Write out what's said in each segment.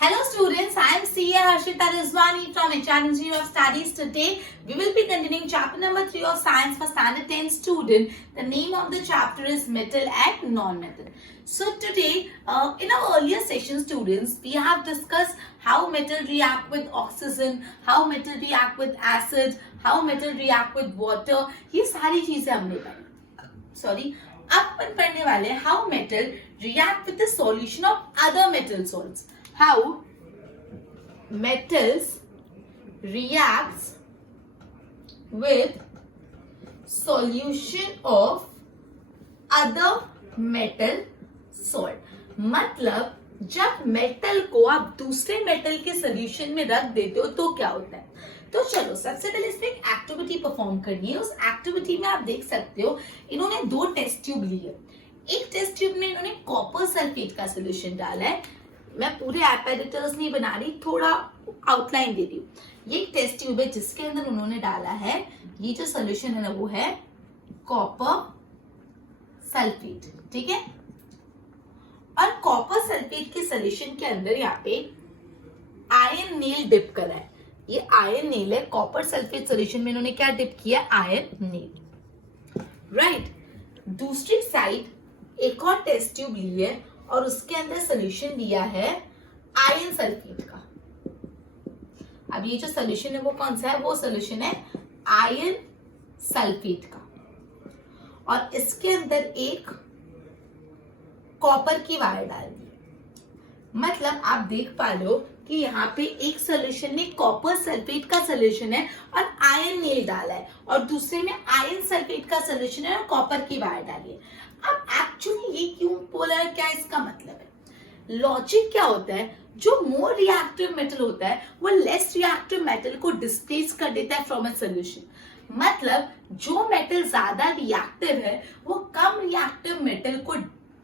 Hello students, I am CA Harshita Rizwani from HR Institute of Studies. Today we will be continuing chapter number 3 of science for standard 10 student. The name of the chapter is metal and non-metal. So today in our earlier session students, we have discussed how metal react with oxygen, how metal react with acid, how metal react with water. ये सारी चीजें हमने पढ़ी. अब अपन पढ़ने वाले हैं how metal react with the solution of other metal salts. How metals reacts with solution of other metal salt. मतलब जब मेटल को आप दूसरे मेटल के सोल्यूशन में रख देते हो तो क्या होता है. तो चलो सबसे पहले इसमें एक एक्टिविटी परफॉर्म करनी है. उस एक्टिविटी में आप देख सकते हो इन्होंने 2 टेस्ट ट्यूब ली है. एक टेस्ट ट्यूब में इन्होंने कॉपर सल्फेट का सोल्यूशन डाला है. मैं पूरे एपेरेटस नहीं बना रही, थोड़ा आउटलाइन दे रही हूँ. ये एक टेस्ट ट्यूब है जिसके अंदर उन्होंने डाला है ये जो सोल्यूशन है ना वो है कॉपर सल्फेट. ठीक है. और कॉपर सल्फेट के सोल्यूशन के अंदर यहाँ पे आयरन नील डिप करा है. ये आयरन नील है. कॉपर सल्फेट सोल्यूशन में इन्होंने क्या डिप किया, आयरन नील. राइट. दूसरी साइड एक और टेस्ट ट्यूब ली है और उसके अंदर सोल्यूशन दिया है आयरन सल्फेट का. अब ये जो सोल्यूशन है वो कौन सा है, वो सोल्यूशन है आयरन सल्फेट का. और इसके अंदर एक कॉपर की वायर डाल दी. मतलब आप देख पा लो कि यहाँ पे एक सोल्यूशन में कॉपर सल्फेट का सोल्यूशन है और आयरन नील डाला है और दूसरे में आयरन सल्फेट का सोल्यूशन है और कॉपर की वायर डाली है. अब एक्चुअली ये क्यों बोला है, क्या इसका मतलब है. लॉजिक क्या होता है, जो मोर रिएक्टिव मेटल होता है वो लेस रिएक्टिव मेटल को डिस्प्लेस कर देता है फ्रॉम अ सोल्यूशन. मतलब जो मेटल ज्यादा रिएक्टिव है वो कम रिएक्टिव मेटल को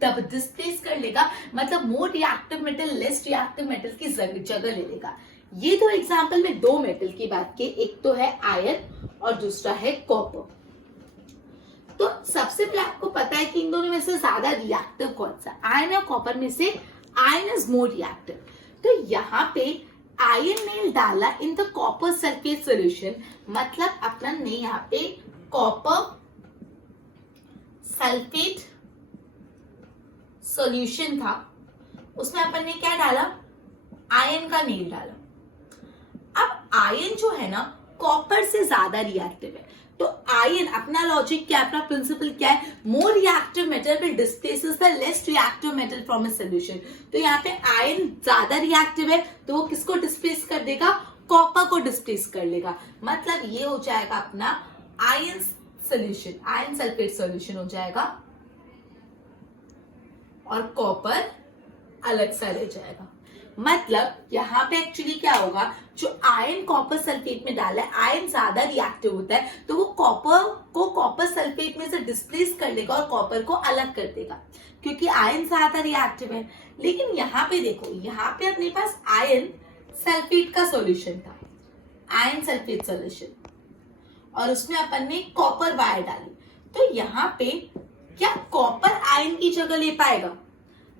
डिस्प्लेस कर लेगा. मतलब more reactive metal less reactive metal की जगह ले लेगा. ये 2 एग्जांपल में 2 मेटल की बात की. एक तो है आयरन और दूसरा है कॉपर. तो सबसे पहले आपको पता है कि इन दोनों में से ज्यादा रिएक्टिव कौन सा, आयरन और कॉपर में से आयरन इज मोर रिएक्टिव. तो यहाँ पे आयरन नील डाला in the copper sulphate solution. मतलब अपना ने यहाँ पे कॉपर सल्फेट सॉल्यूशन था, उसमें अपन ने क्या डाला, आयरन का नील डाला. अब आयरन जो है ना कॉपर से ज्यादा रिएक्टिव है. तो आयरन, अपना लॉजिक क्या है, अपना प्रिंसिपल क्या है, more reactive metal will displaces the less reactive metal from a solution. तो यहाँ पे आयरन ज्यादा रिएक्टिव है तो वो किसको डिस्प्लेस कर देगा, कॉपर को डिस्प्लेस कर लेगा. मतलब ये हो जाएगा अपना iron solution, iron sulphate solution हो जाएगा और कॉपर अलग सा रह जाएगा. मतलब यहाँ पे एक्चुअली क्या होगा, जो आयरन कॉपर सल्फेट में डाला है, आयरन ज्यादा रिएक्टिव होता है तो वो कॉपर को कॉपर सल्फेट में से डिस्प्लेस कर लेगा और कॉपर को अलग कर देगा क्योंकि आयरन ज्यादा रिएक्टिव है. लेकिन यहाँ पे देखो, यहाँ पे अपने पास आयरन सल्फेट का सॉल्यूशन था, आयरन सल्फेट सॉल्यूशन, और उसमें अपन ने कॉपर वायर डाली. तो यहाँ पे क्या कॉपर आयरन की जगह ले पाएगा,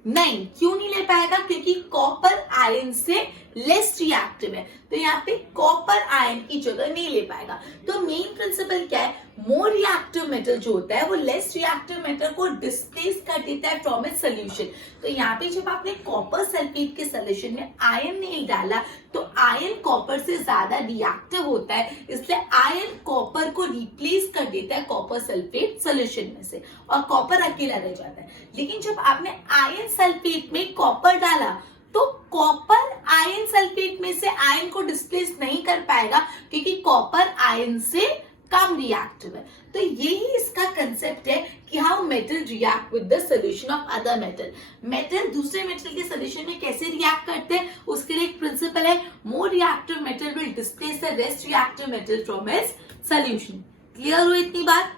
नहीं. क्यों नहीं ले पाएगा, क्योंकि कॉपर आयरन से लेस रिएक्टिव है. तो यहाँ पे कॉपर आयरन की जगह नहीं ले पाएगा. तो मेन प्रिंसिपल क्या है, मोर रिएक्टिव मेटल जो होता है वो लेस रिएक्टिव मेटल को डिस्प्लेस कर देता है फ्रॉम इट्स सोल्यूशन. तो यहाँ पे जब आपने कॉपर सल्फेट के सोल्यूशन में आयरन नहीं डाला तो आयरन कॉपर से ज्यादा रिएक्टिव होता है, इसलिए आयरन कॉपर को रिप्लेस कर देता है कॉपर सल्फेट सोल्यूशन में से और कॉपर अकेला रह जाता है. लेकिन जब आपने आयरन सल्फेट में कॉपर डाला तो कॉपर आयरन सल्फेट में से आयरन को डिस्प्लेस नहीं कर पाएगा क्योंकि कॉपर आयरन से कम रिएक्टिव है. तो यही इसका कंसेप्ट है कि how metal react with the solution of other metal. Metal दूसरे मेटल के सॉल्यूशन में कैसे रिएक्ट करते हैं, उसके लिए एक प्रिंसिपल है, more reactive metal will displace the less reactive metal from its solution. Clear हुई इतनी बात?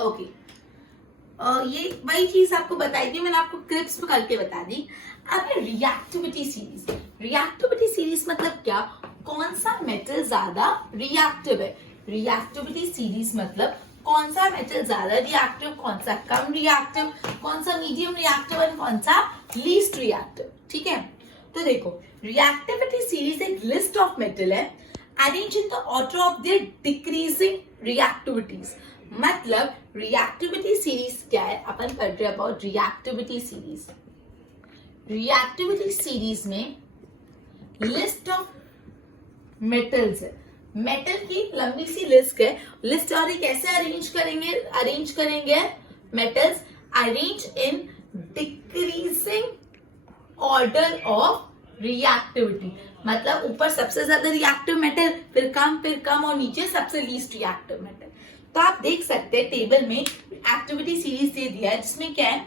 ओके. ये वही चीज आपको बताई थी, मैंने आपको क्रिप्स में करके बता दी. अब रिएक्टिविटी सीरीज. रिएक्टिविटी सीरीज मतलब क्या, कौन सा मेटल ज्यादा रिएक्टिव है. रिएक्टिविटी सीरीज मतलब कौन सा मेटल ज्यादा रिएक्टिव, कौन सा कम रिएक्टिव, कौन सा मीडियम रिएक्टिव और कौन सा लीस्ट रिएक्टिव. ठीक है. तो देखो रिएक्टिविटी सीरीज एक लिस्ट ऑफ मेटल है arrange in the order of their decreasing reactivities. मतलब रिएक्टिविटी सीरीज क्या है, अपन पढ़ रहे about reactivity series. Reactivity series में लिस्ट ऑफ मेटल्स है, मेटल की लंबी सी लिस्ट और ये कैसे अरेंज करेंगे metals arrange in decreasing order of reactivity. मतलब ऊपर सबसे ज्यादा रिएक्टिव मेटल, फिर कम और नीचे सबसे लीस्ट रिएक्टिव मेटल। तो आप देख सकते हैं टेबल में एक्टिविटी सीरीज दे दिया है जिसमें क्या है,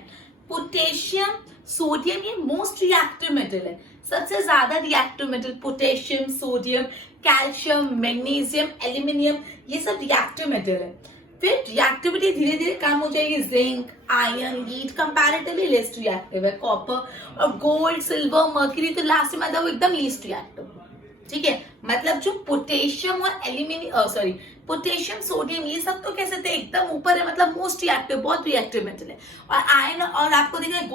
पोटेशियम सोडियम ये मोस्ट रिएक्टिव मेटल है, सबसे ज्यादा reactive metal potassium sodium calcium magnesium aluminium ये सब रिएक्टिव मेटल है। फिर रिएक्टिविटी धीरे धीरे कम हो जाएगी, zinc iron lead comparatively less reactive है, कॉपर और गोल्ड सिल्वर मर्क्यूरी तो लास्ट में वो एकदम लीस्ट रिएक्टिव। ठीक है, मतलब जो पोटेशियम और एल्यूमिनियम पोटेशियम सोडियम ये सब तो कैसे थे एकदम ऊपर है, मतलब मोस्ट रिएक्टिव बहुत रिएक्टिव मेटल है। और आयरन और आपको दिख रहा है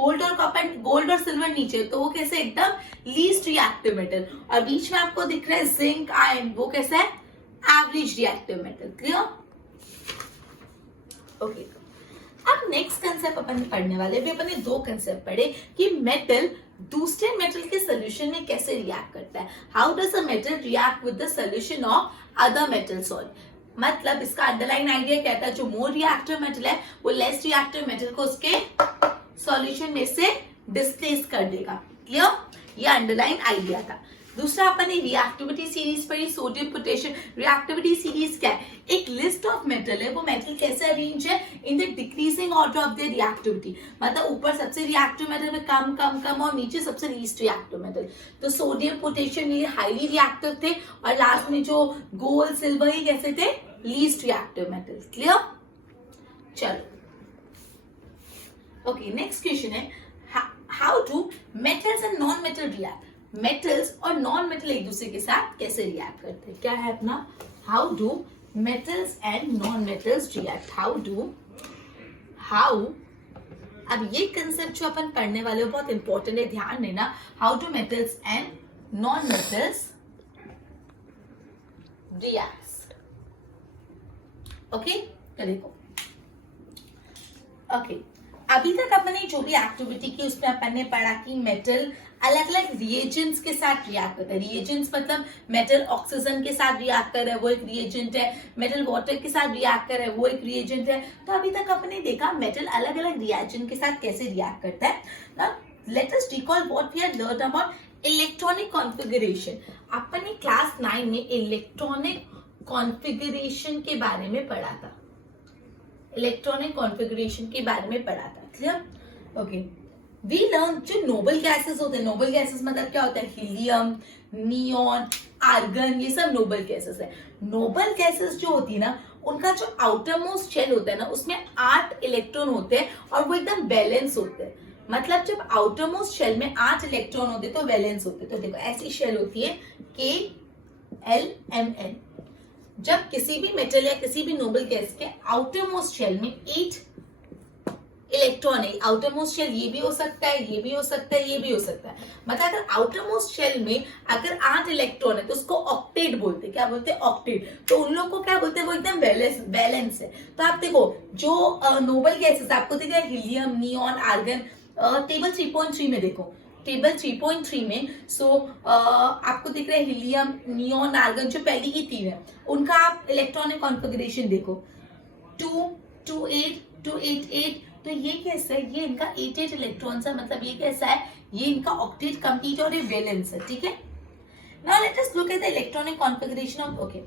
गोल्ड और सिल्वर नीचे, तो वो कैसे एकदम लीस्ट रिएक्टिव मेटल। और बीच में आपको दिख रहा है जिंक आयरन, वो कैसा है average reactive metal. Clear? Okay, अब नेक्स्ट कंसेप्ट अपन पढ़ने वाले भी, अपन ने दो कंसेप्ट पढ़े कि मेटल दूसरे मेटल के सोल्यूशन में कैसे रिएक्ट करता है। How does a metal react with the solution of other metal salt. मतलब इसका अंडरलाइन आइडिया कहता है जो मोर रिएक्टिव मेटल है वो लेस रिएक्टिव मेटल को उसके सॉल्यूशन में से डिस्प्लेस कर देगा। क्लियर? ये अंडरलाइन आइडिया था। दूसरा अपन ने रिएक्टिविटी सीरीज पढ़ी, सोडियम पोटेशियम। रिएक्टिविटी सीरीज क्या है, एक लिस्ट ऑफ मेटल है, वो मेटल कैसे अरेंज है in the decreasing order of the reactivity. मतलब ऊपर सबसे रिएक्टिव मेटल में कम और नीचे सबसे लीस्ट रिएक्टिव मेटल। तो सोडियम पोटेशियम ये हाईली रिएक्टिव थे और लास्ट में जो गोल्ड सिल्वर ये कैसे थे लीस्ट रिएक्टिव मेटल। क्लियर? चलो ओके, नेक्स्ट क्वेश्चन है how do metals and non metal react. Metals और नॉन मेटल एक दूसरे के साथ कैसे रिएक्ट करते हैं। क्या है अपना, how do metals and non metals react. How अब ये कंसेप्ट जो अपन पढ़ने वाले हो बहुत इंपॉर्टेंट है, ध्यान देना। How do metals and non metals react. Okay, देखो ओके, अभी तक अपन ने जो भी एक्टिविटी की उसमें अपन ने पढ़ा कि मेटल अलग अलग रिएजेंट्स के साथ रिएक्ट करता है। रिएजेंट्स मतलब मेटल ऑक्सीजन के साथ रिएक्ट कर रहा है वो एक रिएजेंट है, मेटल वाटर के साथ रिएक्ट कर रहा है वो एक रिएजेंट है। तो अभी तक अपन ने देखा मेटल अलग अलग रिएजेंट के साथ कैसे रिएक्ट करता है। Now let us recall what we had learned about electronic configuration. अपन ने क्लास 9 में इलेक्ट्रॉनिक कॉन्फ़िगरेशन के बारे में पढ़ा था, इलेक्ट्रॉनिक कॉन्फ़िगरेशन के बारे में पढ़ा था। क्लियर? ओके, वी लर्न जो नोबल गैसेस होते हैं, नोबल गैसेस मतलब क्या होता है, हीलियम नियॉन आर्गन ये सब नोबल गैसेस है। नोबल गैसेस जो होती है ना उनका जो आउटर मोस्ट शेल होता है ना उसमें 8 इलेक्ट्रॉन होते हैं और वो एकदम बैलेंस होते हैं। मतलब जब आउटर मोस्ट शेल में 8 इलेक्ट्रॉन होते तो वैलेंस होते। तो देखो ऐसी शेल होती है KLMN। जब किसी भी मेटल या किसी भी नोबल गैस के आउटर मोस्ट शेल में 8 इलेक्ट्रॉन है, आउटर मोस्ट शेल ये भी हो सकता है, ये भी हो सकता है, ये भी हो सकता है। मतलब अगर आउटर मोस्ट शेल में अगर 8 इलेक्ट्रॉन है तो उसको ऑक्टेट बोलते हैं। क्या बोलते हैं? ऑक्टेट। तो उन लोगों को क्या बोलते हैं, वो एकदम बैलेंस है। तो आप देखो जो नोबल गैसेस आपको दिख रहा है हीलियम नियॉन आर्गन, टेबल 3.3 में देखो, टेबल 3.3 में आपको दिख रहा है हीलियम नियॉन आर्गन जो पहली की 3 है उनका आप इलेक्ट्रॉनिक कॉन्फ़िगरेशन देखो 2 2 8 2 8 8। तो ये कैसा है, ये इनका 8 इलेक्ट्रॉन्स है। मतलब ये कैसा है, ये इनका ऑक्टेट कंप्लीट और ये वैलेंस है। ठीक है, now let us look at the electronic configuration of okay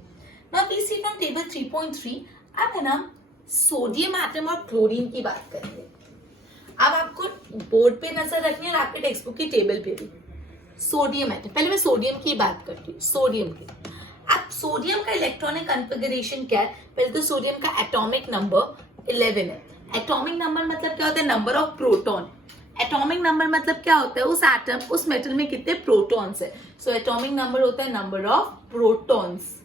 now we see from table 3.3। अब है ना सोडियम एटम और क्लोरीन की बात करेंगे। अब आपको बोर्ड पे नजर रखनी है और आपके टेक्स्ट बुक की टेबल पे भी सोडियम एटम। पहले मैं सोडियम की बात करती हूँ, सोडियम की। अब सोडियम का इलेक्ट्रॉनिक कॉन्फ़िगरेशन क्या है, पहले तो सोडियम का एटॉमिक नंबर 11 है। एटॉमिक नंबर मतलब क्या होता है, number of proton. Atomic number मतलब क्या होता है, उस एटम उस मेटल में कितने प्रोटॉन्स है। सो एटॉमिक नंबर होता है नंबर ऑफ प्रोटॉन्स।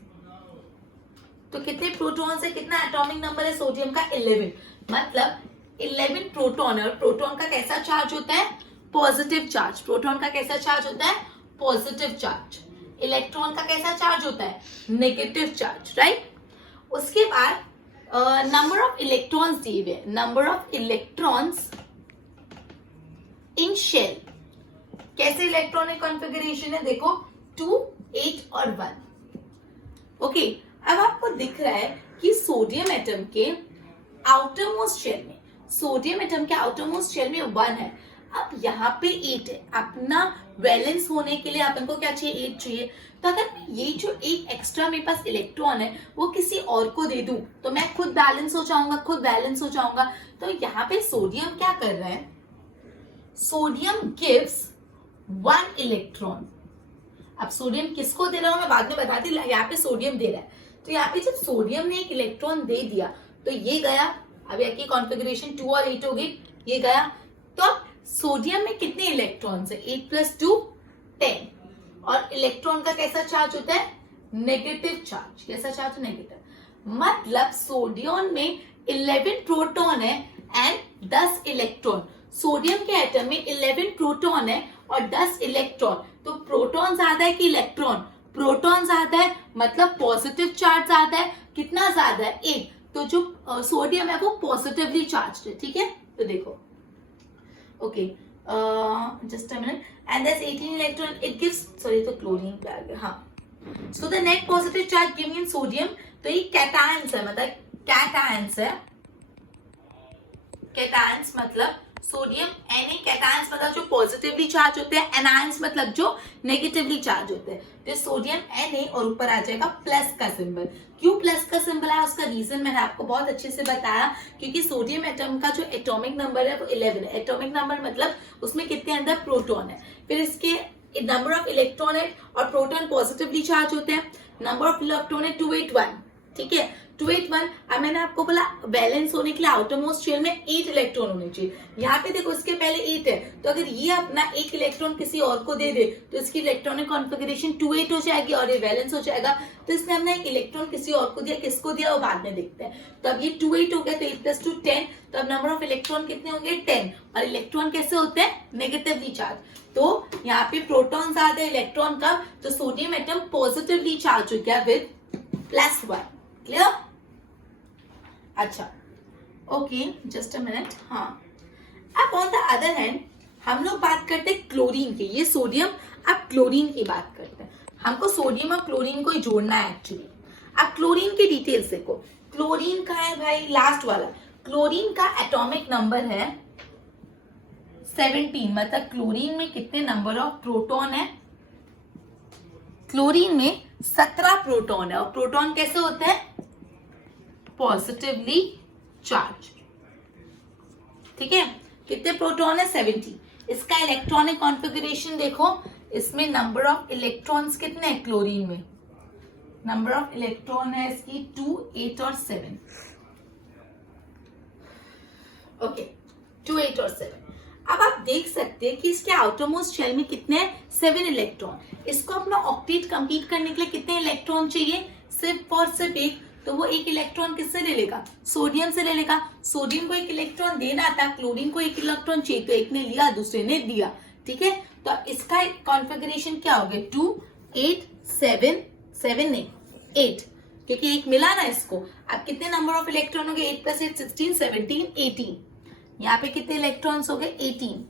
तो कितने प्रोटॉन्स है, कितना एटॉमिक नंबर है सोडियम का 11। मतलब 11 प्रोटॉन है और प्रोटॉन का कैसा चार्ज होता है, पॉजिटिव चार्ज। प्रोटॉन का कैसा चार्ज होता है? Positive charge. इलेक्ट्रॉन का कैसा चार्ज होता है? Negative charge, right. उसके बाद नंबर ऑफ इलेक्ट्रॉन्स दिए हुए, number of electrons in shell. कैसे इलेक्ट्रॉनिक कॉन्फ़िगरेशन है? देखो 2, 8 और 1। ओके, अब आपको दिख रहा है कि सोडियम एटम के आउटरमोस्ट शेल में, सोडियम एटम के आउटरमोस्ट शेल में 1 है। अब यहाँ पे 8 है। अपना वैलेंस होने के लिए अपन को क्या चाहिए? 8 चाहिए। तो अगर ये जो एक एक्स्ट्रा मेरे पास इलेक्ट्रॉन है वो किसी और को दे दूं तो मैं खुद बैलेंस हो जाऊंगा, खुद बैलेंस हो जाऊंगा। तो यहाँ पे सोडियम क्या कर रहा है? Sodium gives 1 electron. अब सोडियम किसको दे रहा हूं मैं बाद में बताती, यहाँ पे सोडियम दे रहा है। तो यहाँ पे जब सोडियम ने एक इलेक्ट्रॉन दे दिया तो ये गया, अब यहाँ की कॉन्फ़िगरेशन 2 और 8 हो गई, ये गया। तो सोडियम में कितने इलेक्ट्रॉन्स है? 8 + 2 10। और इलेक्ट्रॉन का कैसा चार्ज होता है? Negative charge. कैसा चार्ज? नेगेटिव। मतलब सोडियम में 11 प्रोटॉन है एंड 10 इलेक्ट्रॉन। सोडियम के एटम में 11 प्रोटॉन है और 10 इलेक्ट्रॉन। तो प्रोटॉन ज्यादा है कि इलेक्ट्रॉन? प्रोटॉन ज्यादा है, मतलब पॉजिटिव चार्ज ज्यादा है। कितना ज्यादा है? 8। तो जो सोडियम है वो पॉजिटिवली चार्ज्ड है, ठीक है। तो देखो, okay, just a minute, and there's 18 electron, it gives, sorry तो क्लोरीन पे आ गया, हाँ। so the net positive charge given in sodium, तो ये कैटायंस है, मतलब कैटायंस है। कैटायंस मतलब सोडियम Na, कैटायंस मतलब जो पॉजिटिवली चार्ज होते हैं, एनायंस मतलब जो नेगेटिवली चार्ज होते हैं। तो सोडियम Na और ऊपर आ जाएगा प्लस का सिंबल। क्यों प्लस का सिंबल है? उसका रीजन मैंने आपको बहुत अच्छे से बताया, क्योंकि सोडियम एटम का जो एटॉमिक नंबर है वो 11 है। एटॉमिक नंबर मतलब उसमें कितने अंदर प्रोटॉन है, फिर इसके नंबर ऑफ इलेक्ट्रॉन है और प्रोटॉन पॉजिटिवली चार्ज होते हैं। नंबर ऑफ इलेक्ट्रॉन है 281, ठीक है, 281। अब मैंने आपको बोला बैलेंस होने के लिए आउटर मोस्ट शेल में 8 इलेक्ट्रॉन होने चाहिए। यहाँ पे देखो इसके पहले 8 है, तो अगर ये अपना एक इलेक्ट्रॉन किसी और को दे दे तो इसकी इलेक्ट्रॉनिक कॉन्फ़िगरेशन 28 हो जाएगी और ये बैलेंस हो जाएगा। तो इसने अपना एक इलेक्ट्रॉन किसी और को दिया, किसको दिया वो बाद में देखते हैं। तो अब ये 28 हो गया, तो 8 + 2 10। तो अब नंबर ऑफ इलेक्ट्रॉन कितने होंगे? 10। और इलेक्ट्रॉन कैसे होते हैं? Negatively charge. तो यहाँ पे प्रोटॉन ज्यादा, इलेक्ट्रॉन कम, तो सोडियम एटम पॉजिटिवली चार्ज हो गया विद +1। क्लियर? अच्छा, ओके, जस्ट अ मिनट, हाँ। अब ऑन द अदर हैंड हम लोग बात करते हैं क्लोरीन की। ये सोडियम, अब क्लोरीन की बात करते हैं। हमको सोडियम और क्लोरीन को ही जोड़ना है एक्चुअली। अब क्लोरीन की डिटेल्स देखो। क्लोरीन का है भाई लास्ट वाला। क्लोरीन का एटॉमिक नंबर है 17। मतलब क्लोरीन में कितने नंबर ऑफ प्रोटॉन है? क्लोरीन में 17 प्रोटॉन है। और प्रोटॉन कैसे होते हैं? पॉजिटिवली चार्ज, ठीक है। कितने प्रोटॉन है? 70। इसका इलेक्ट्रॉनिक कॉन्फ़िगरेशन देखो, इसमें नंबर ऑफ इलेक्ट्रॉन्स कितने हैं? क्लोरीन में नंबर ऑफ इलेक्ट्रॉन है इसकी 2, 8 और 7। ओके, 2, 8 और 7। अब आप देख सकते हैं कि इसके आउटरमोस्ट शेल में कितने हैं? 7 इलेक्ट्रॉन। इसको अपना ऑक्टेट कंप्लीट करने के लिए कितने इलेक्ट्रॉन चाहिए? सिर्फ और सिर्फ एक। तो वो एक इलेक्ट्रॉन किससे ले लेगा? सोडियम से ले लेगा। सोडियम को एक इलेक्ट्रॉन देना था, क्लोरीन को एक इलेक्ट्रॉन चाहिए, तो एक ने लिया, दूसरे ने दिया, ठीक है। तो इसका कॉन्फ़िगरेशन क्या हो गया? 2, 8, 7, 7 नहीं 8, क्योंकि एक मिला ना इसको। अब कितने नंबर ऑफ इलेक्ट्रॉन हो गए? 8 + 8 16, 17, 18। यहाँ पे कितने इलेक्ट्रॉन्स हो गए? 18।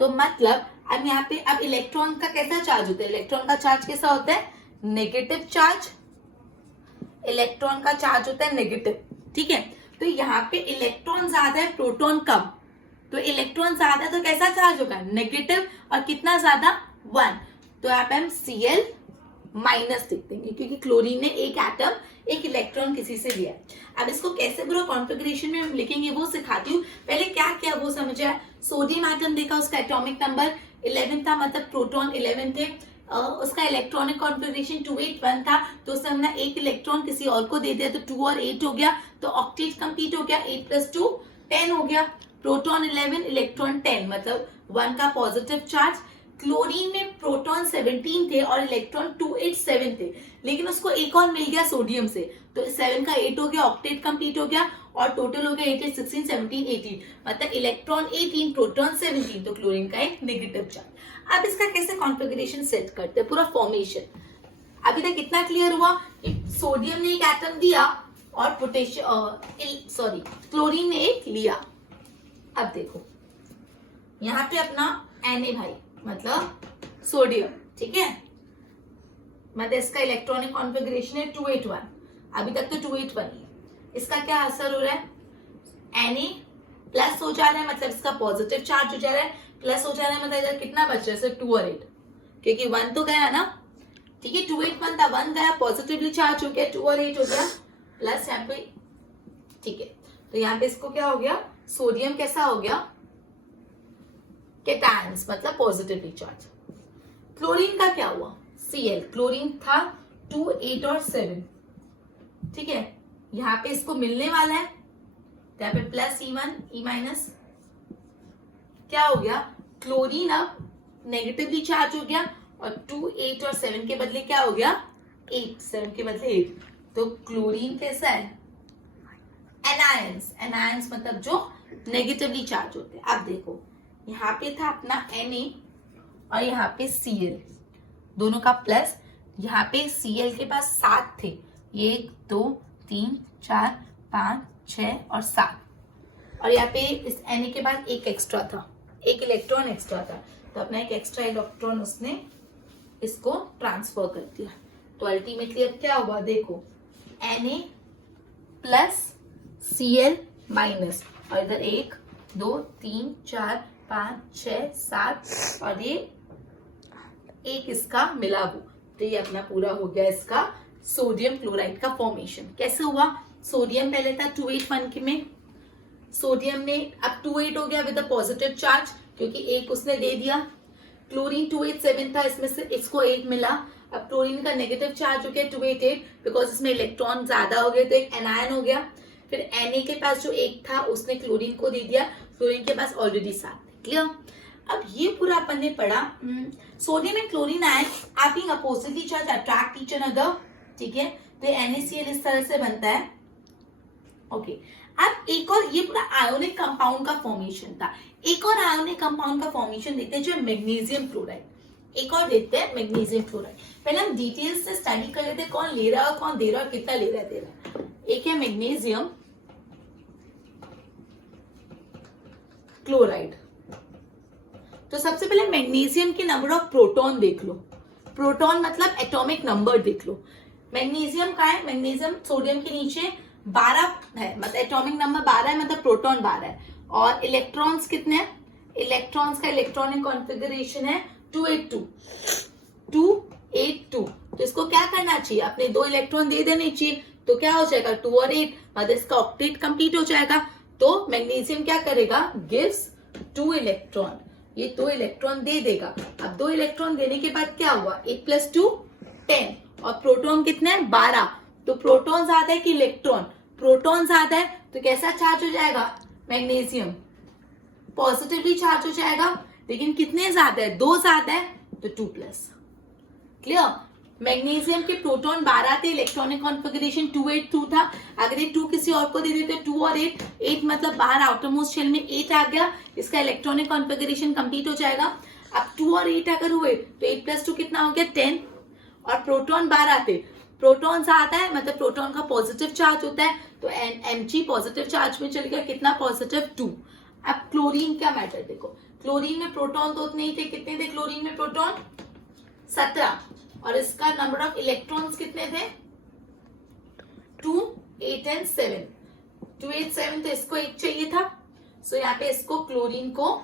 तो मतलब अब यहाँ पे अब इलेक्ट्रॉन का कैसा चार्ज होता है? इलेक्ट्रॉन का चार्ज कैसा होता है? Negative charge. इलेक्ट्रॉन का चार्ज होता है नेगेटिव, ठीक है। तो यहाँ पे इलेक्ट्रॉन ज्यादा है, प्रोटॉन कम। तो इलेक्ट्रॉन ज्यादा तो कैसा चार्ज होगा? नेगेटिव। और कितना ज्यादा? 1। तो यहाँ पे हम Cl- लिख देंगे, क्योंकि क्लोरीन ने एक एटम, एक इलेक्ट्रॉन किसी से लिया। अब इसको कैसे पूरा कॉन्फ़िगरेशन में हम लिखेंगे वो सिखाती हूँ। पहले क्या किया वो समझा। सोडियम एटम देखा, उसका एटॉमिक नंबर 11 था, मतलब प्रोटॉन 11 थे। उसका इलेक्ट्रॉनिक कॉन्फ़िगरेशन 281 था, तो उसने हमने एक इलेक्ट्रॉन किसी और को दे दिया, तो 2 और 8 हो गया। तो ऑक्टेट कंप्लीट हो गया। 8 + 2 10 हो गया। प्रोटॉन 11, इलेक्ट्रॉन 10, मतलब 1 का पॉजिटिव चार्ज। क्लोरीन में प्रोटॉन 17 थे और इलेक्ट्रॉन 287 थे, लेकिन उसको एक और मिल गया सोडियम से, तो 7 का 8 हो गया, ऑक्टेट कंप्लीट हो गया और टोटल हो गया 8, 16, 17, 18, मतलब इलेक्ट्रॉन 18, प्रोटॉन 17, तो क्लोरीन का एक नेगेटिव चार्ज। अब इसका कैसे कॉन्फ़िगरेशन सेट करते हैं, पूरा फॉर्मेशन। अभी तक कितना क्लियर हुआ? सोडियम ने एक एटम दिया और पोटेशियम क्लोरीन ने एक लिया। अब देखो यहाँ पे अपना Na भाई मतलब सोडियम, ठीक है, मतलब इसका इलेक्ट्रॉनिक कॉन्फ़िगरेशन है 281, अभी तक तो 281 ही है। इसका क्या असर हो रहा है? Na प्लस हो जा रहा है, मतलब इसका पॉजिटिव चार्ज हो जा रहा है, प्लस हो जा रहा है, मतलब इधर कितना बच रहा है? सिर्फ 2 और 8, क्योंकि 1 तो गया ना, ठीक है, 281 था, 1 गया, पॉजिटिवली चार्ज हो गया, 2 और 8 हो गया, प्लस यहाँ पे, ठीक है, तो यहाँ पे इसको क्या हो गया? सोडियम कैसा हो गया? कैटायंस, मतलब पॉजिटिवली चार्ज। क्लोरीन का क्या हुआ? Cl, क्लोरीन था 2, 8 और 7, ठीक है, यहाँ पे इसको मिलने वाला है, तो यहाँ पे प्लस E1 E माइनस, क्या हो गया? क्लोरीन अब नेगेटिवली चार्ज हो गया और 2, 8 और 7 के बदले क्या हो गया? 8, 7 के बदले 8, तो क्लोरीन कैसा है? एनायंस, एनायंस मतलब जो नेगेटिवली चार्ज होते हैं। अब देखो यहाँ पे था अपना Na और यहाँ पे Cl, दोनों का प्लस, यहाँ पे Cl के पास 7 थे, 1, 2, 3, 4, 5, 6 और 7, और यहाँ पे इस Na के बाद एक एक्स्ट्रा था, एक इलेक्ट्रॉन एक्स्ट्रा था, तो अपना एक एक्स्ट्रा इलेक्ट्रॉन उसने इसको ट्रांसफर कर दिया, तो अल्टीमेटली अब क्या हुआ? देखो Na प्लस Cl माइनस, और इधर 1, 2, 3, 4, 5, 6, 7 और ये एक इसका मिला वो, तो ये अपना पूरा हो गया इसका सोडियम क्लोराइड का फॉर्मेशन। कैसे हुआ? सोडियम पहले था 281 के में, सोडियम ने अब 28 हो गया विद अ पॉजिटिव चार्ज, क्योंकि एक उसने दे दिया। क्लोरीन 287 था, इसमें से इसको 8 मिला, अब क्लोरीन का नेगेटिव चार्ज हो गया 288, बिकॉज इसमें इलेक्ट्रॉन ज्यादा हो गए तो एक एनायन हो गया। फिर Na के पास जो एक था उसने क्लोरीन को दे दिया, क्लोरीन के पास ऑलरेडी 7 थे। क्लियर? अब ये पूरा अपन ने पढ़ा, sodium and chlorine ion are being oppositely charge attract each other, ठीक है, तो NaCl इस तरह से बनता है। ओके, अब एक और, ये पूरा आयोनिक कंपाउंड का फॉर्मेशन था, एक और आयोनिक कंपाउंड का फॉर्मेशन देखते हैं जो मैग्नीशियम क्लोराइड। एक और देखते हैं मैग्नीशियम क्लोराइड। पहले हम डिटेल्स से स्टडी कर लेते हैं कौन ले रहा है और कौन दे रहा है और कितना ले रहा है दे रहा है। एक है मैग्नीशियम क्लोराइड, तो सबसे पहले मैग्नीशियम के नंबर ऑफ प्रोटॉन देख लो, प्रोटॉन मतलब एटॉमिक नंबर देख लो। मैग्नीशियम का है, मैग्नीशियम सोडियम के नीचे 12 है, मतलब एटॉमिक नंबर 12 है, मतलब प्रोटॉन 12 है, और इलेक्ट्रॉन्स कितने हैं? इलेक्ट्रॉन्स का इलेक्ट्रॉनिक कॉन्फ़िगरेशन है 282, 282, तो इसको क्या करना चाहिए? अपने 2 इलेक्ट्रॉन दे देने चाहिए, तो क्या हो जाएगा? 2 और 8, मतलब इसका ऑक्टेट कंप्लीट हो जाएगा। तो मैग्नीशियम क्या करेगा? गिव्स 2 इलेक्ट्रॉन, ये 2 इलेक्ट्रॉन दे देगा। अब 2 इलेक्ट्रॉन देने के बाद क्या हुआ? 8 + 2 10, और प्रोटॉन कितने हैं? 12, तो प्रोटॉन ज्यादा है कि इलेक्ट्रॉन? प्रोटॉन ज्यादा है, तो कैसा चार्ज हो जाएगा? मैग्नीशियम पॉजिटिवली चार्ज हो जाएगा, लेकिन कितने ज्यादा है? 2 ज्यादा है, तो 2+। क्लियर? मैग्नीशियम के प्रोटॉन 12 थे, इलेक्ट्रॉनिक कॉन्फ़िगरेशन 282 था। अगर ये 2 किसी और को दे देते 2 और 8 मतलब बाहर आउटर मोस्ट शेल में 8 आ गया, इसका इलेक्ट्रॉनिक कॉन्फ़िगरेशन कंप्लीट हो जाएगा। अब 2 और 8 अगर हुए तो 8 + 2 कितना हो गया? 10, और प्रोटॉन 12 थे, प्रोटॉन आता है मतलब प्रोटॉन का पॉजिटिव चार्ज होता है, तो Mg पॉजिटिव चार्ज में चल गया, कितना? पॉजिटिव 2। अब क्लोरीन का मैटर देखो, क्लोरीन में प्रोटॉन तो उतने ही थे, कितने थे क्लोरीन में प्रोटॉन? 17, और इसका नंबर ऑफ इलेक्ट्रॉन्स कितने थे? 2, 8 और 7, 2, 8, 7, तो इसको एक चाहिए था, सो यहाँ पे इसको क्लोरीन को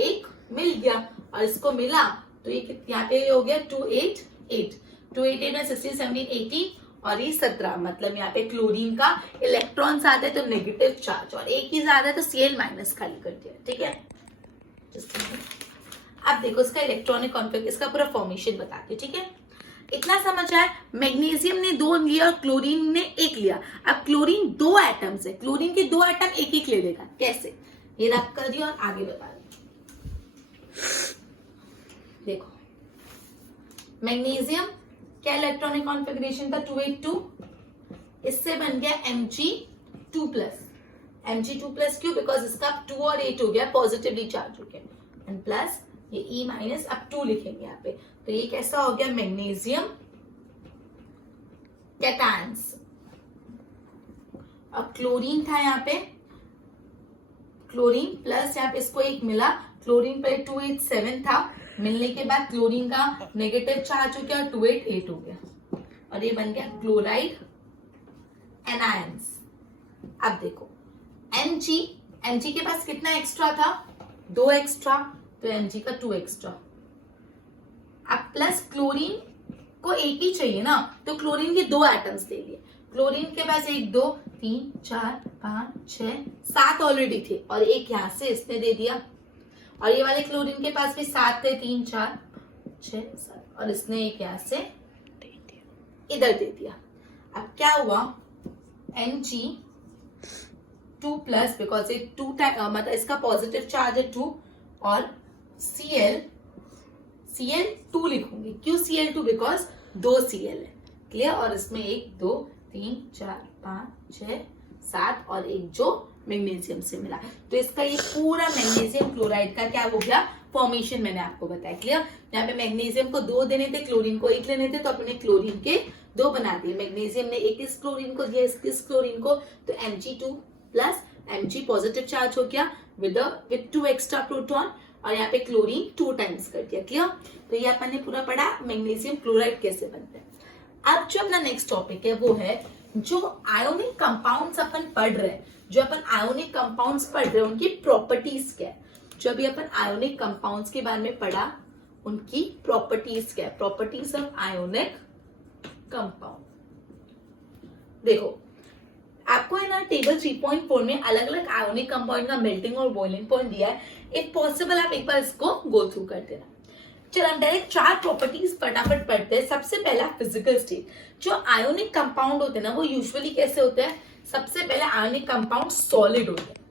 एक मिल गया, और इसको मिला तो ये यहाँ पे हो गया 2, 8, 8, 2, 8, 8 में 16, 17, 18 और ये 17, मतलब यहाँ पे क्लोरीन का इलेक्ट्रॉन ज्यादा है तो नेगेटिव चार्ज, और एक ही ज्यादा है तो Cl माइनस खाली कर दिया। ठीक है, अब देखो इसका इलेक्ट्रॉनिक कॉन्फ़िगरेशन, इसका पूरा फॉर्मेशन बताते। ठीक है, इतना समझ आया? मैग्नीशियम ने 2 लिया और क्लोरीन ने 1 लिया। अब क्लोरीन 2 एटम्स है, क्लोरीन के 2 एटम एक एक ले लेगा। कैसे? ये रख कर दिया और आगे बता देखो मैग्नीशियम क्या इलेक्ट्रॉनिक कॉन्फ़िगरेशन था 282, इससे बन गया Mg2+। Mg2+ क्यों? बिकॉज इसका 2 और 8 हो गया, पॉजिटिवली चार्ज हो गया, एंड प्लस ये E- अब 2 लिखेंगे यहाँ पे, तो ये कैसा हो गया मैग्नीशियम कैटायंस। अब क्लोरीन था यहाँ पे, क्लोरीन प्लस यहाँ पे इसको एक मिला, क्लोरीन पे 287 था, मिलने के बाद क्लोरीन का नेगेटिव चार्ज हो गया और 288 हो गया, और ये बन गया क्लोराइड एनायंस। अब देखो Mg के पास कितना एक्स्ट्रा था? 2 एक्स्ट्रा, तो Mg का 2 एक्स्ट्रा। अब प्लस क्लोरीन को एक ही चाहिए ना, तो क्लोरीन के 2 एटम्स ले लिए। क्लोरीन के पास 1 2 3 4 5 6 7 ऑलरेडी थे, और एक यहां से इसने दे दिया, और ये वाले क्लोरीन के पास भी 7 थे, 3 4 6 7, और इसने एक यहां से इधर दे दिया। अब क्या हुआ, Mg2+, बिकॉज ये 2 मतलब इसका पॉजिटिव चार्ज है 2, और Cl2 लिखूंगी। क्यों Cl2? बिकॉज 2 Cl है, क्लियर। और इसमें 1 2 3 4 5 6 7 और एक जो मैग्नीशियम से मिला, तो इसका ये पूरा मैग्नीशियम क्लोराइड का क्या हो गया फॉर्मेशन, मैंने आपको बताया, क्लियर। यहाँ पे मैग्नीशियम को 2 देने थे, क्लोरीन को 1 लेने थे, तो अपने क्लोरीन के 2 बना दिए। मैग्नीशियम ने 1 इस क्लोरीन को दिया, इस क्लोरीन को, तो Mg2+, Mg पॉजिटिव चार्ज हो गया विद 2 एक्स्ट्रा प्रोटॉन, और यहाँ पे क्लोरीन 2 टाइम्स कर दिया, क्लियर। तो ये अपन ने पूरा पढ़ा मैग्नीशियम क्लोराइड कैसे बनते हैं। अब जो अपना नेक्स्ट टॉपिक है वो है जो आयोनिक कंपाउंड्स अपन पढ़ रहे हैं, जो अपन आयोनिक कंपाउंड्स पढ़ रहे हैं उनकी प्रॉपर्टीज क्या है। जो अभी अपन आयोनिक कंपाउंड्स के बारे में पढ़ा, उनकी प्रॉपर्टीज क्या है, प्रॉपर्टीज ऑफ आयोनिक कंपाउंड। देखो आपको है ना टेबल 3.4 में अलग अलग आयोनिक कंपाउंड का मेल्टिंग और बॉइलिंग पॉइंट दिया है, इफ पॉसिबल आप एक बार इसको गो थ्रू कर देना। चलो हम डायरेक्ट 4 प्रॉपर्टीज फटाफट पढ़ते हैं। सबसे पहला फिजिकल स्टेट। जो आयोनिक कंपाउंड होते हैं ना वो यूजुअली कैसे होते हैं, सबसे पहले आयोनिक कंपाउंड सॉलिड होते हैं।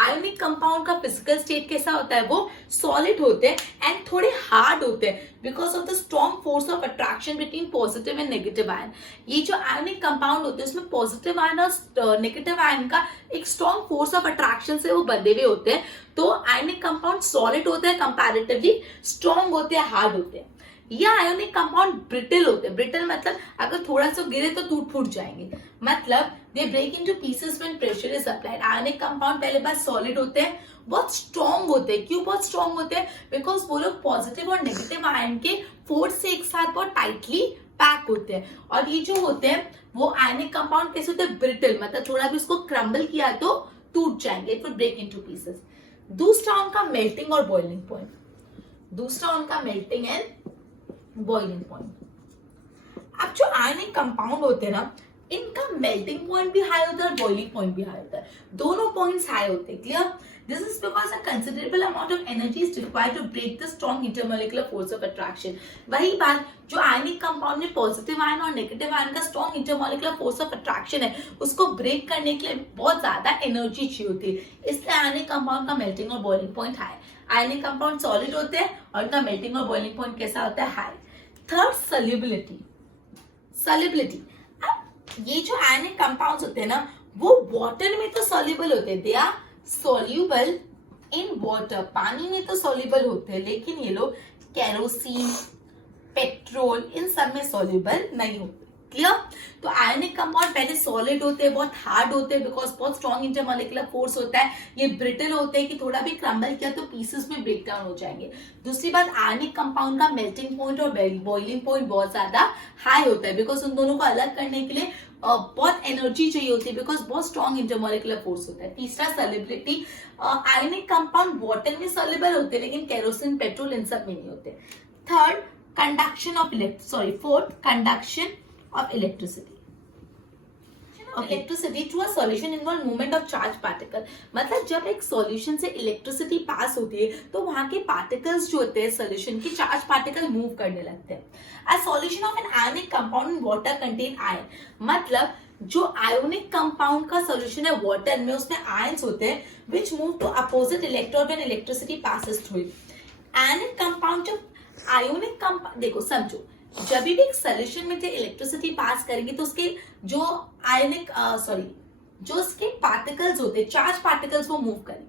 आयोनिक कंपाउंड का फिजिकल स्टेट कैसा होता है, वो सॉलिड होते हैं एंड थोड़े हार्ड होते हैं because of the strong force of attraction between positive and negative ion. ये जो आयोनिक कंपाउंड होते हैं उसमें पॉजिटिव आयन और नेगेटिव आयन का एक स्ट्रॉन्ग फोर्स ऑफ अट्रैक्शन से वो बंधे हुए होते हैं। तो आयोनिक कंपाउंड सॉलिड होते हैं, कंपैरेटिवली स्ट्रॉन्ग होते हैं, हार्ड होते हैं। या आयोनिक कंपाउंड ब्रिटल होते हैं। ब्रिटल मतलब अगर थोड़ा सा गिरे तो टूट फूट जाएंगे, मतलब they break into pieces when pressure is applied. Ionic compound पहले बात सॉलिड होते हैं, बहुत स्ट्रॉन्ग होते हैं। क्यों बहुत स्ट्रॉन्ग होते हैं, बिकॉज वो लोग पॉजिटिव और नेगेटिव आयन के फोर्स से एक साथ बहुत टाइटली पैक होते हैं। और ये जो होते हैं वो आयोनिक कंपाउंड कैसे होते हैं, ब्रिटल, मतलब थोड़ा भी उसको क्रम्बल किया तो टूट जाएंगे, it would break into pieces. दूसरा उनका मेल्टिंग और बॉइलिंग पॉइंट, दूसरा उनका मेल्टिंग एंड बॉइलिंग पॉइंट। अब जो आयनिक कंपाउंड होते हैं ना, इनका मेल्टिंग पॉइंट भी हाई होता है और बॉइलिंग पॉइंट भी हाई होता है, दोनों पॉइंट्स हाई होते हैं, clear. This is because a considerable amount of energy is required to break the strong intermolecular force of attraction. वही बात, जो आयनिक कंपाउंड में पॉजिटिव आयन और नेगेटिव आयन का strong intermolecular force of attraction है, उसको ब्रेक करने के लिए बहुत ज्यादा एनर्जी चाहिए होती है, इसलिए आयनिक कंपाउंड का मेल्टिंग और boiling point high. Ionic compound solid होते हैं और उनका मेल्टिंग और बॉइलिंग पॉइंट कैसा होता है, हाई। Third solubility, solubility. अब ये जो आयनिक कंपाउंड्स होते हैं ना वो वाटर में तो सॉल्युबल होते हैं, they are soluble in water, पानी में तो सॉल्युबल होते हैं, लेकिन ये लोग केरोसिन, पेट्रोल, इन सब में सॉल्युबल नहीं होते, क्लियर। तो आयनिक कंपाउंड पहले सॉलिड होते हैं, बहुत हार्ड होते हैं बिकॉज बहुत स्ट्रॉन्ग इंटरमोलिकुलर फोर्स होता है। ये ब्रिटल होते हैं कि थोड़ा भी क्रम्बल किया तो पीसेस में ब्रेक डाउन हो जाएंगे। दूसरी बात, आयनिक कंपाउंड का मेल्टिंग पॉइंट और बॉइलिंग पॉइंट बहुत ज्यादा हाई होता है बिकॉज उन दोनों को अलग करने के लिए बहुत एनर्जी चाहिए होती है बिकॉज बहुत स्ट्रॉन्ग इंटरमोलिकुलर फोर्स होता है। तीसरा सॉल्युबिलिटी, आयनिक कंपाउंड वाटर में सॉल्युबल होते हैं लेकिन केरोसिन, पेट्रोल इन सब में नहीं होते। Third, conduction of fourth, conduction of electricity. Electricity through a solution involve movement of charge particle. मतलब जब एक सॉल्यूशन से इलेक्ट्रिसिटी पास होती है तो वहां के पार्टिकल्स जो होते हैं सॉल्यूशन के, चार्ज पार्टिकल मूव करने लगते हैं। A solution of an ionic compound in water contain ion, मतलब जो आयोनिक कंपाउंड का सॉल्यूशन है वाटर में, उसमें आयंस होते हैं which move to opposite electron when electricity passes through it. Ionic compound जब आयोनिक कंपाउंड देखो समझो, जब भी एक सोल्यूशन में इलेक्ट्रिसिटी पास करेंगे तो उसके जो आयोनिक जो उसके पार्टिकल्स होते हैं, चार्ज पार्टिकल्स, वो मूव करेंगे।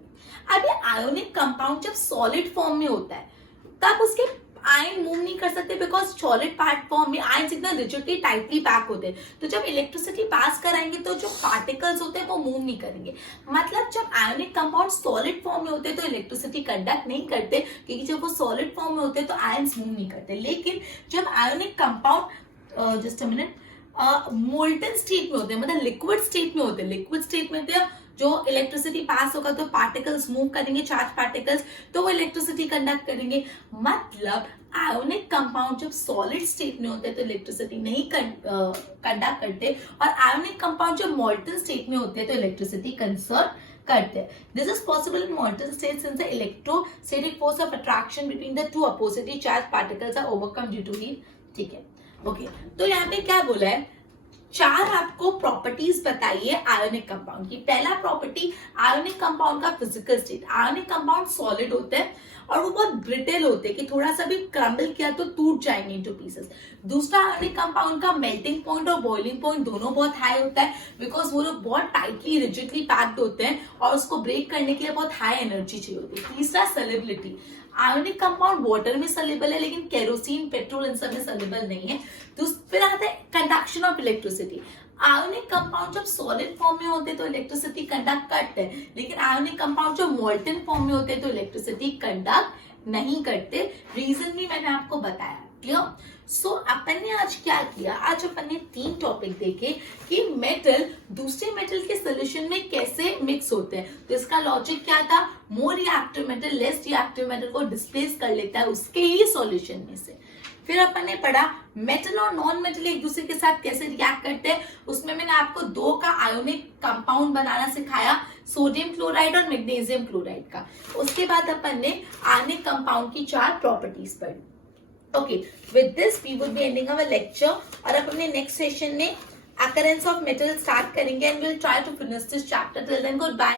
अब ये आयोनिक कंपाउंड जब सॉलिड फॉर्म में होता है तब उसके आयन मूव नहीं कर सकते, बिकॉज सॉलिड पार्ट फॉर्म में आयन इतना रिजिडली टाइटली पैक होते हैं, तो जब इलेक्ट्रिसिटी पास कराएंगे तो जो पार्टिकल्स होते हैं वो मूव नहीं करेंगे। मतलब जब आयोनिक कंपाउंड सॉलिड फॉर्म में होते हैं तो इलेक्ट्रिसिटी कंडक्ट नहीं करते, क्योंकि जब वो सॉलिड फॉर्म में होते हैं तो आयन्स मूव नहीं करते। लेकिन जब ionic compound just a minute molten state में होते हैं, मतलब लिक्विड स्टेट में होते हैं, लिक्विड स्टेट में होते हैं, जो इलेक्ट्रिसिटी पास होगा तो पार्टिकल्स मूव करेंगे, चार्ज पार्टिकल्स, तो वो इलेक्ट्रिसिटी कंडक्ट करेंगे। मतलब आयोनिक कंपाउंड जब सॉलिड स्टेट में होते हैं तो इलेक्ट्रिसिटी नहीं कंडक्ट करते, और आयोनिक कंपाउंड जब मॉल्टन स्टेट में होते हैं तो इलेक्ट्रिसिटी कंसर्व करते हैं। This is possible in molten state since the electrostatic force of attraction between the two oppositely charge particles are overcome due to heat. ठीक है, ओके। तो यहाँ पे क्या बोला है, चार आपको प्रॉपर्टीज बताइए आयोनिक कंपाउंड की। पहला प्रॉपर्टी, आयोनिक कंपाउंड का physical state. Ionic compound solid होते हैं और वो बहुत ब्रिटल होते हैं कि थोड़ा सा भी क्रम्बल किया तो टूट जाएंगे इनटू पीसेस। दूसरा, आयोनिक कंपाउंड का मेल्टिंग पॉइंट और बॉइलिंग पॉइंट दोनों बहुत हाई होता है, बिकॉज वो लोग बहुत टाइटली रिजिडली पैक्ड होते हैं और उसको ब्रेक करने के लिए बहुत हाई एनर्जी चाहिए होती है। तीसरा, सॉल्युबिलिटी। आयोनिक कंपाउंड वाटर में सॉल्युबल है, लेकिन केरोसिन, पेट्रोल इन सब में सॉल्युबल नहीं है। तो फिर आता है conduction of electricity. Ionic compound जब सॉलिड फॉर्म में होते हैं तो इलेक्ट्रिसिटी कंडक्ट करते हैं, लेकिन आयोनिक कंपाउंड जब मोल्टन फॉर्म में होते हैं तो इलेक्ट्रिसिटी कंडक्ट नहीं करते। रीजन भी मैंने आपको बताया। क्लियर? सो अपन ने आज क्या किया, आज अपन ने 3 टॉपिक देखे कि मेटल दूसरे मेटल के सोल्यूशन में कैसे मिक्स होते हैं। तो इसका लॉजिक क्या था, more reactive metal less reactive metal को डिस्प्लेस कर लेता है उसके ही सॉल्यूशन में से। फिर अपन ने पढ़ा मेटल और नॉन मेटल एक दूसरे के साथ कैसे रिएक्ट करते हैं। उसमें मैंने आपको 2 का आयोनिक कंपाउंड बनाना सिखाया, सोडियम क्लोराइड और मैग्नीशियम क्लोराइड का। उसके बाद अपन ने आयोनिक कंपाउंड की 4 प्रॉपर्टीज पढ़ी। Okay, with this we would be ending our lecture, और अपने नेक्स्ट सेशन में अकरेंस ऑफ मेटल स्टार्ट करेंगे and will try to finish this chapter. Till then good bye.